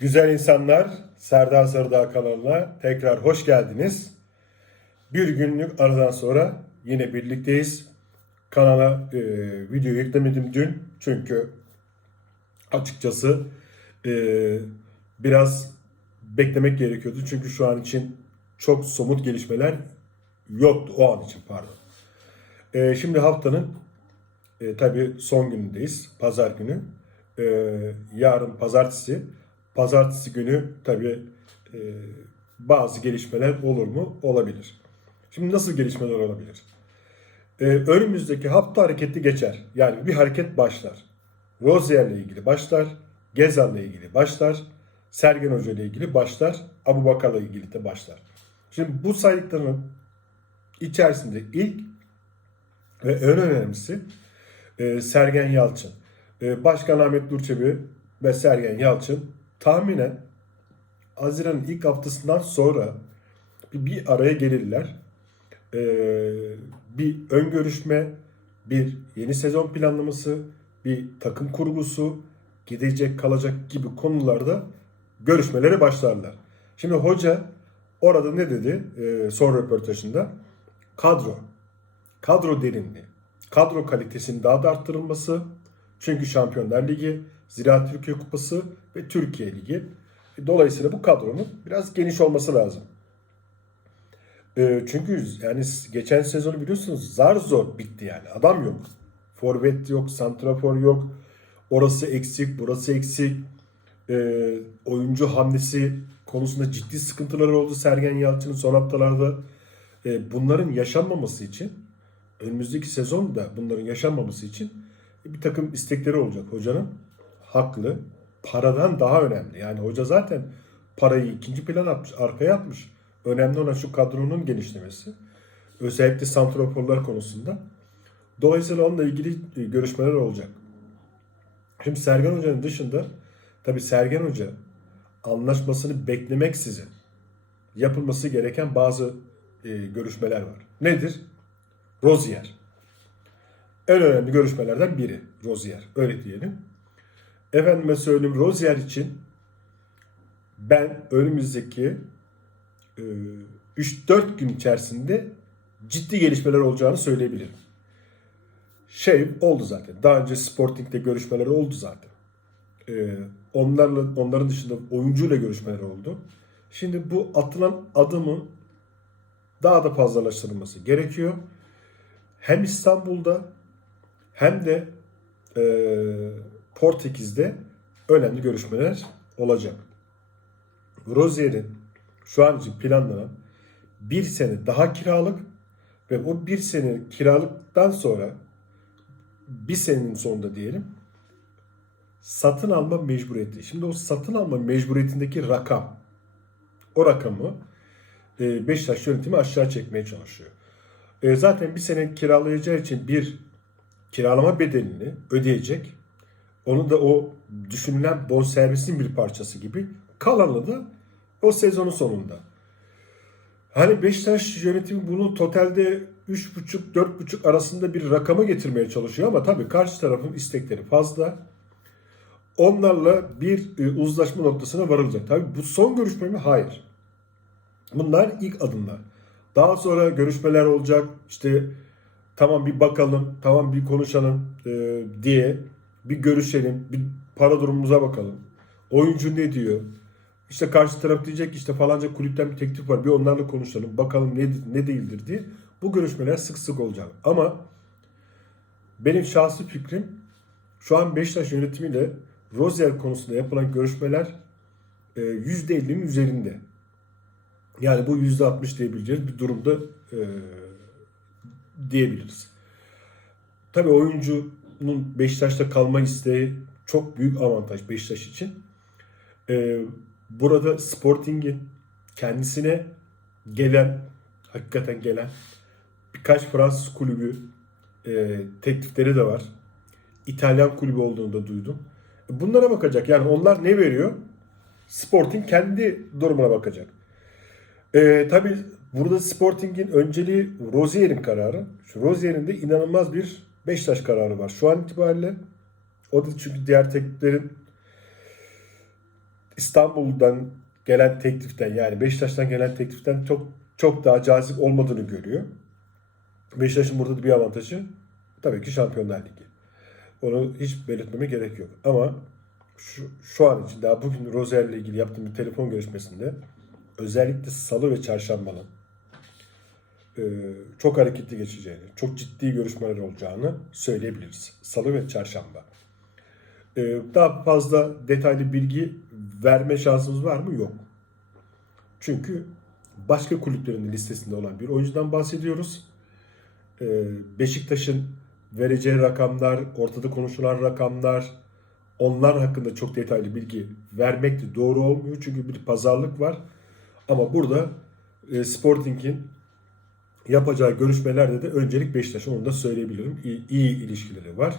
Güzel insanlar, Serdar Sarıdağ kanalına tekrar hoş geldiniz. Bir günlük aradan sonra yine birlikteyiz. Kanala e, video yüklemedim dün çünkü açıkçası e, biraz beklemek gerekiyordu. Çünkü şu an için çok somut gelişmeler yoktu o an için pardon. E, şimdi haftanın e, tabii son günündeyiz. Pazar günü. E, yarın pazartesi. Pazartesi günü tabii e, bazı gelişmeler olur mu? Olabilir. Şimdi nasıl gelişmeler olabilir? E, önümüzdeki hafta hareketli geçer. Yani bir hareket başlar. Rozier'le ilgili başlar. Gezal'le ilgili başlar. Sergen Hoca ile ilgili başlar. Abu Bakar'la ilgili de başlar. Şimdi bu saydıklarının içerisinde ilk ve en önemlisi e, Sergen Yalçın. E, Başkan Ahmet Durçebi ve Sergen Yalçın tahminen Haziran'ın ilk haftasından sonra bir, bir araya gelirler. E, bir ön görüşme, bir yeni sezon planlaması, bir takım kurgusu, gidecek kalacak gibi konularda görüşmelere başlarlar. Şimdi hoca orada ne dedi e, son röportajında? Kadro kadro derinliği, kadro kalitesinin daha da arttırılması. Çünkü Şampiyonlar Ligi, Ziraat Türkiye Kupası ve Türkiye Ligi. Dolayısıyla bu kadronun biraz geniş olması lazım. Ee, çünkü yani geçen sezonu biliyorsunuz zar zor bitti yani. Adam yok. Forvet yok, santrafor yok. Orası eksik, burası eksik. Ee, oyuncu hamlesi konusunda ciddi sıkıntıları oldu Sergen Yalçın'ın son haftalarda. Ee, bunların yaşanmaması için önümüzdeki sezon da bunların yaşanmaması için bir takım istekleri olacak hocanın. Haklı. Paradan daha önemli. Yani hoca zaten parayı ikinci plan atmış, arkaya atmış. Önemli olan şu kadronun genişlemesi. Özellikle santroforlar konusunda. Dolayısıyla onunla ilgili e, görüşmeler olacak. Şimdi Sergen Hoca'nın dışında tabii Sergen Hoca anlaşmasını beklemeksizin yapılması gereken bazı e, görüşmeler var. Nedir? Rozier. En önemli görüşmelerden biri Rozier. Öyle diyelim. Efendime söyleyeyim Rozier için ben önümüzdeki e, 3-4 gün içerisinde ciddi gelişmeler olacağını söyleyebilirim. Şey oldu zaten. Daha önce Sporting'de görüşmeler oldu zaten. E, onlarla onların dışında oyuncuyla görüşmeler oldu. Şimdi bu atılan adımın daha da fazlalaştırılması gerekiyor hem İstanbul'da hem de e, Portekiz'de önemli görüşmeler olacak. Rozier'in şu an için planlanan bir sene daha kiralık ve o bir sene kiralıktan sonra bir senenin sonunda diyelim satın alma mecburiyeti. Şimdi o satın alma mecburiyetindeki rakam o rakamı e, Beşiktaş yönetimi aşağı çekmeye çalışıyor. E, zaten bir sene kiralayacağı için bir kiralama bedelini ödeyecek. Onu da o düşünülen bonservisin bir parçası gibi. Kalanı da o sezonun sonunda. Hani Beşiktaş yönetimi bunu totalde 3,5-4,5 arasında bir rakama getirmeye çalışıyor ama tabii karşı tarafın istekleri fazla. Onlarla bir e, uzlaşma noktasına varılacak. Tabii bu son görüşme mi? Hayır. Bunlar ilk adımlar. Daha sonra görüşmeler olacak. İşte tamam bir bakalım, tamam bir konuşalım e, diye bir görüşelim, bir para durumumuza bakalım. Oyuncu ne diyor? İşte karşı taraf diyecek işte falanca kulüpten bir teklif var. Bir onlarla konuşalım. Bakalım ne, ne değildir diye. Bu görüşmeler sık sık olacak. Ama benim şahsi fikrim şu an Beşiktaş yönetimiyle Rozier konusunda yapılan görüşmeler e, %50'nin üzerinde. Yani bu yüzde 60 diyebileceğiz bir durumda e, diyebiliriz. Tabii oyuncunun Beşiktaş'ta kalma isteği çok büyük avantaj Beşiktaş için. E, burada Sporting'in kendisine gelen, hakikaten gelen birkaç Fransız kulübü e, teklifleri de var. İtalyan kulübü olduğunu da duydum. E, bunlara bakacak. Yani onlar ne veriyor? Sporting kendi durumuna bakacak. Ee, tabii burada Sporting'in önceliği Rozier'in kararı. Rozier'in de inanılmaz bir Beşiktaş kararı var şu an itibariyle. O da çünkü diğer tekliflerin İstanbul'dan gelen tekliften yani Beşiktaş'tan gelen tekliften çok çok daha cazip olmadığını görüyor. Beşiktaş'ın burada da bir avantajı tabii ki Şampiyonlar Ligi. Onu hiç belirtmeme gerek yok. Ama şu, şu an için daha bugün Rozier ile ilgili yaptığım bir telefon görüşmesinde özellikle salı ve çarşambanın çok hareketli geçeceğini, çok ciddi görüşmeler olacağını söyleyebiliriz. Salı ve çarşamba. E, daha fazla detaylı bilgi verme şansımız var mı? Yok. Çünkü başka kulüplerin listesinde olan bir oyuncudan bahsediyoruz. E, Beşiktaş'ın vereceği rakamlar, ortada konuşulan rakamlar, onlar hakkında çok detaylı bilgi vermek de doğru olmuyor. Çünkü bir pazarlık var. Ama burada e, Sporting'in yapacağı görüşmelerde de öncelik Beşiktaş onu da söyleyebilirim. İyi, iyi ilişkileri var.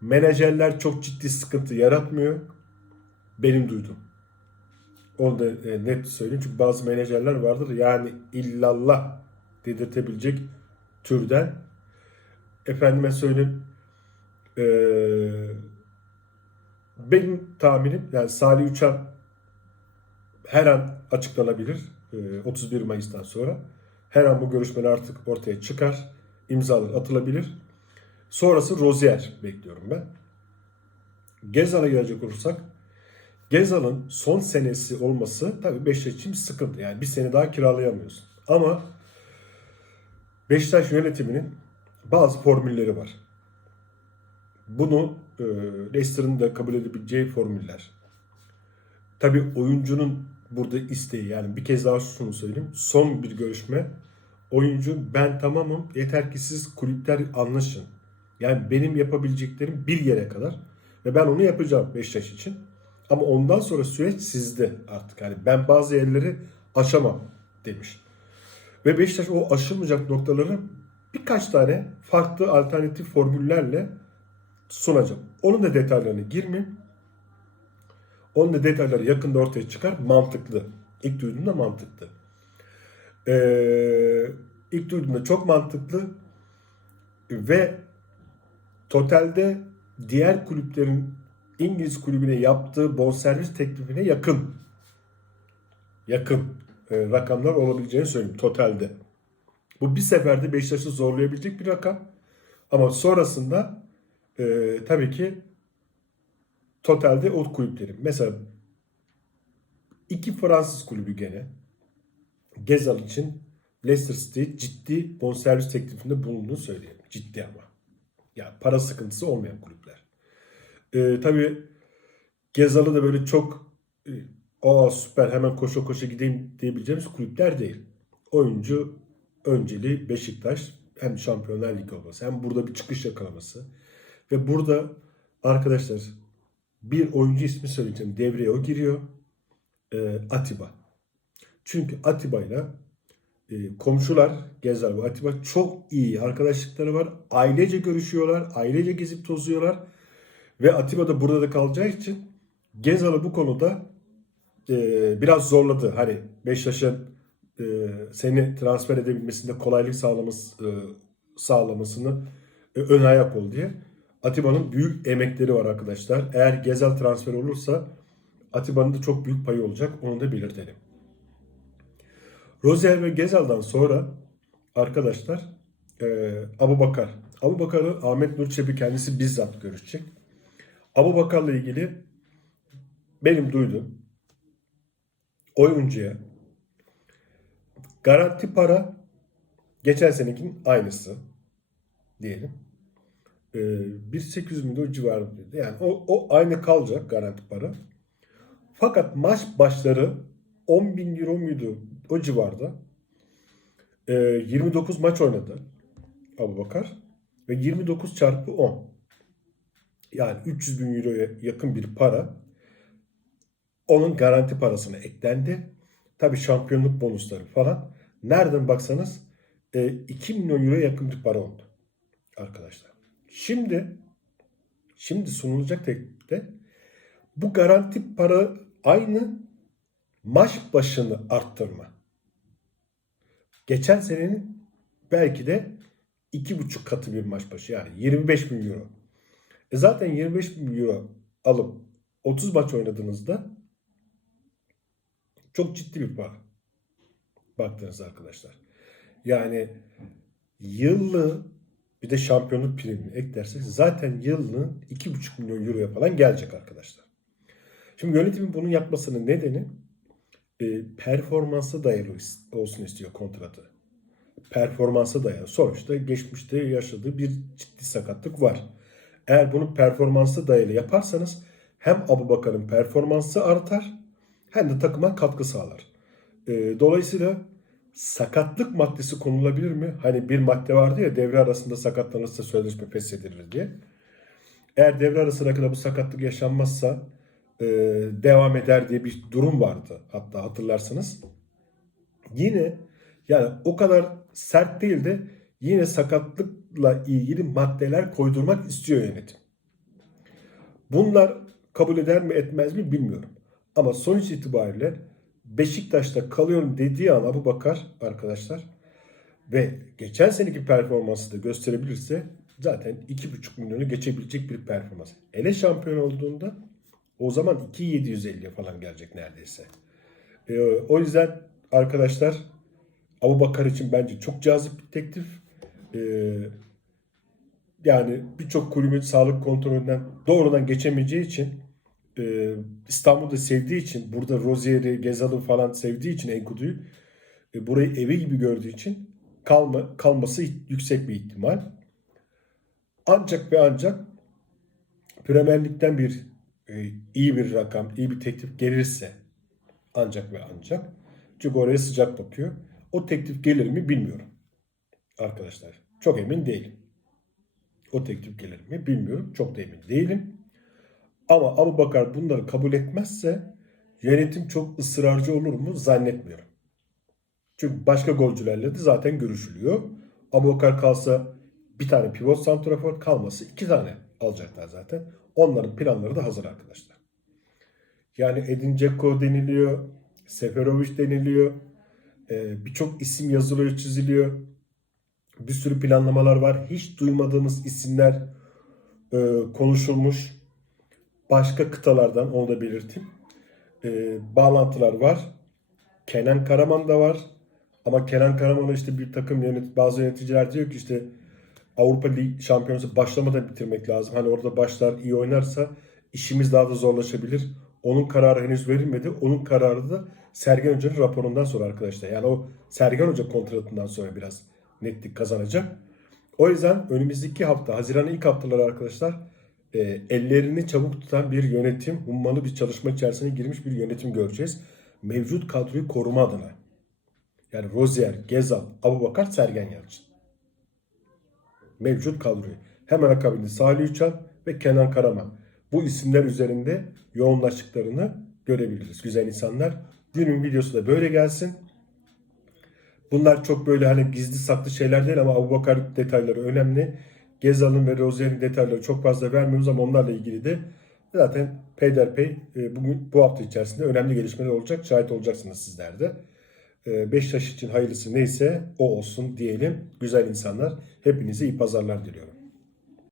Menajerler çok ciddi sıkıntı yaratmıyor. Benim duydum. Onu da e, net söyleyeyim. Çünkü bazı menajerler vardır. Yani illallah dedirtebilecek türden. Efendime söyleyeyim. Eee benim tahminim yani Salih Uçan her an açıklanabilir. e, 31 Mayıs'tan sonra. Her an bu görüşmeler artık ortaya çıkar. imzalar atılabilir. Sonrası Rozier bekliyorum ben. Gezal'a gelecek olursak Gezal'ın son senesi olması tabii Beşiktaş için sıkıntı. Yani bir sene daha kiralayamıyorsun. Ama Beşiktaş yönetiminin bazı formülleri var. Bunu e, Leicester'ın da kabul edebileceği formüller. Tabii oyuncunun burada isteği yani bir kez daha şunu söyleyeyim. Son bir görüşme. Oyuncu ben tamamım yeter ki siz kulüpler anlaşın. Yani benim yapabileceklerim bir yere kadar ve ben onu yapacağım Beşiktaş için. Ama ondan sonra süreç sizde artık. Yani ben bazı yerleri aşamam demiş. Ve Beşiktaş o aşılmayacak noktaları birkaç tane farklı alternatif formüllerle sunacağım. Onun da detaylarına girmeyeyim. Onun da detayları yakında ortaya çıkar. Mantıklı. İlk duyduğumda mantıklı. Ee, ilk duyduğumda çok mantıklı ve totalde diğer kulüplerin İngiliz kulübüne yaptığı bonservis teklifine yakın yakın e, rakamlar olabileceğini söyleyeyim totalde. Bu bir seferde Beşiktaş'ı zorlayabilecek bir rakam. Ama sonrasında e, tabii ki totalde o kulüplerin. Mesela iki Fransız kulübü gene Gezal için Leicester City ciddi bonservis teklifinde bulunduğunu söyleyelim. Ciddi ama. Yani para sıkıntısı olmayan kulüpler. E, tabii Gezal'ı da böyle çok e, aa süper hemen koşa koşa gideyim diyebileceğimiz kulüpler değil. Oyuncu önceliği Beşiktaş hem Şampiyonlar Ligi olması hem burada bir çıkış yakalaması. Ve burada arkadaşlar bir oyuncu ismi söyleyeceğim. Devreye o giriyor. Ee, Atiba. Çünkü Atiba ile e, komşular Gezal ve Atiba çok iyi arkadaşlıkları var. Ailece görüşüyorlar. Ailece gezip tozuyorlar. Ve Atiba da burada da kalacağı için Gezal'ı bu konuda e, biraz zorladı. Hani Beşiktaş'ın e, seni transfer edebilmesinde kolaylık sağlaması, e, sağlamasını e, ön ayak ol diye. Atiba'nın büyük emekleri var arkadaşlar. Eğer Gezel transfer olursa Atiba'nın da çok büyük payı olacak. Onu da belirtelim. Rozier ve Gezel'den sonra arkadaşlar e, Abu Bakar. Abu Bakar'ı Ahmet Nur Çebi kendisi bizzat görüşecek. Abu Bakar'la ilgili benim duyduğum oyuncuya garanti para geçen senekinin aynısı diyelim. Ee, 1.800 milyon civarındaydı. Yani o, o aynı kalacak garanti para. Fakat maç başları 10 bin euro muydu o civarda. Ee, 29 maç oynadı Abu Bakar. Ve 29 çarpı 10. Yani 300 bin euroya yakın bir para onun garanti parasına eklendi. Tabii şampiyonluk bonusları falan. Nereden baksanız e, 2 milyon euro yakın bir para oldu arkadaşlar. Şimdi şimdi sunulacak teklifte bu garanti para aynı maç başını arttırma. Geçen senenin belki de iki buçuk katı bir maç başı yani 25 bin euro. E zaten 25 bin euro alıp 30 maç oynadığınızda Çok ciddi bir para. Baktığınız arkadaşlar. Yani yıllığı bir de şampiyonluk primini eklersek zaten yıllığın 2,5 milyon euroya falan gelecek arkadaşlar. Şimdi yönetimin bunu yapmasının nedeni e, performansa dayalı olsun istiyor kontratı. Performansa dayalı. Sonuçta geçmişte yaşadığı bir ciddi sakatlık var. Eğer bunu performansa dayalı yaparsanız hem Abubakar'ın performansı artar hem de takıma katkı sağlar. E, dolayısıyla sakatlık maddesi konulabilir mi? Hani bir madde vardı ya devre arasında sakatlanırsa sözleşme feshedilir diye. Eğer devre arasına kadar bu sakatlık yaşanmazsa e, devam eder diye bir durum vardı hatta hatırlarsınız. Yine yani o kadar sert değil de yine sakatlıkla ilgili maddeler koydurmak istiyor yönetim. Bunlar kabul eder mi etmez mi bilmiyorum. Ama sonuç itibariyle Beşiktaş'ta kalıyorum dediği an Abu Bakar arkadaşlar ve geçen seneki performansı da gösterebilirse zaten 2,5 milyonu geçebilecek bir performans. Ele şampiyon olduğunda o zaman 2.750'ye falan gelecek neredeyse. Ee, o yüzden arkadaşlar Abu Bakar için bence çok cazip bir teklif. Ee, yani birçok kulübün sağlık kontrolünden doğrudan geçemeyeceği için e, İstanbul'da sevdiği için burada Rozier'i, Gezal'ı falan sevdiği için Enkudu'yu e, burayı evi gibi gördüğü için kalma, kalması yüksek bir ihtimal. Ancak ve ancak Premier Lig'den bir e, iyi bir rakam, iyi bir teklif gelirse ancak ve ancak çünkü oraya sıcak bakıyor. O teklif gelir mi bilmiyorum. Arkadaşlar çok emin değilim. O teklif gelir mi bilmiyorum. Çok da emin değilim. Ama Abu Bakar bunları kabul etmezse yönetim çok ısrarcı olur mu zannetmiyorum. Çünkü başka golcülerle de zaten görüşülüyor. Abu Bakar kalsa bir tane pivot santrafor kalması iki tane alacaklar zaten. Onların planları da hazır arkadaşlar. Yani Edin Dzeko deniliyor, Seferovic deniliyor. Ee, Birçok isim yazılıyor, çiziliyor. Bir sürü planlamalar var. Hiç duymadığımız isimler e, konuşulmuş. Başka kıtalardan onu da belirteyim. Ee, bağlantılar var. Kenan Karaman da var. Ama Kenan Karaman'ı işte bir takım yönet bazı yöneticiler diyor ki işte Avrupa Lig şampiyonası başlamadan bitirmek lazım. Hani orada başlar iyi oynarsa işimiz daha da zorlaşabilir. Onun kararı henüz verilmedi. Onun kararı da Sergen Hoca'nın raporundan sonra arkadaşlar. Yani o Sergen Hoca kontratından sonra biraz netlik kazanacak. O yüzden önümüzdeki hafta, Haziran'ın ilk haftaları arkadaşlar e, ellerini çabuk tutan bir yönetim, hummalı bir çalışma içerisine girmiş bir yönetim göreceğiz. Mevcut kadroyu koruma adına. Yani Rozier, Gezal, Abubakar, Sergen Yalçın. Mevcut kadroyu. Hemen akabinde Salih Uçan ve Kenan Karaman. Bu isimler üzerinde yoğunlaştıklarını görebiliriz. Güzel insanlar. Günün videosu da böyle gelsin. Bunlar çok böyle hani gizli saklı şeyler değil ama Abubakar detayları önemli. Gezal'ın ve Rozier'in detayları çok fazla vermiyoruz ama onlarla ilgili de zaten peyderpey e, bugün bu hafta içerisinde önemli gelişmeler olacak. Şahit olacaksınız sizler de. E, Beşiktaş için hayırlısı neyse o olsun diyelim. Güzel insanlar. Hepinize iyi pazarlar diliyorum.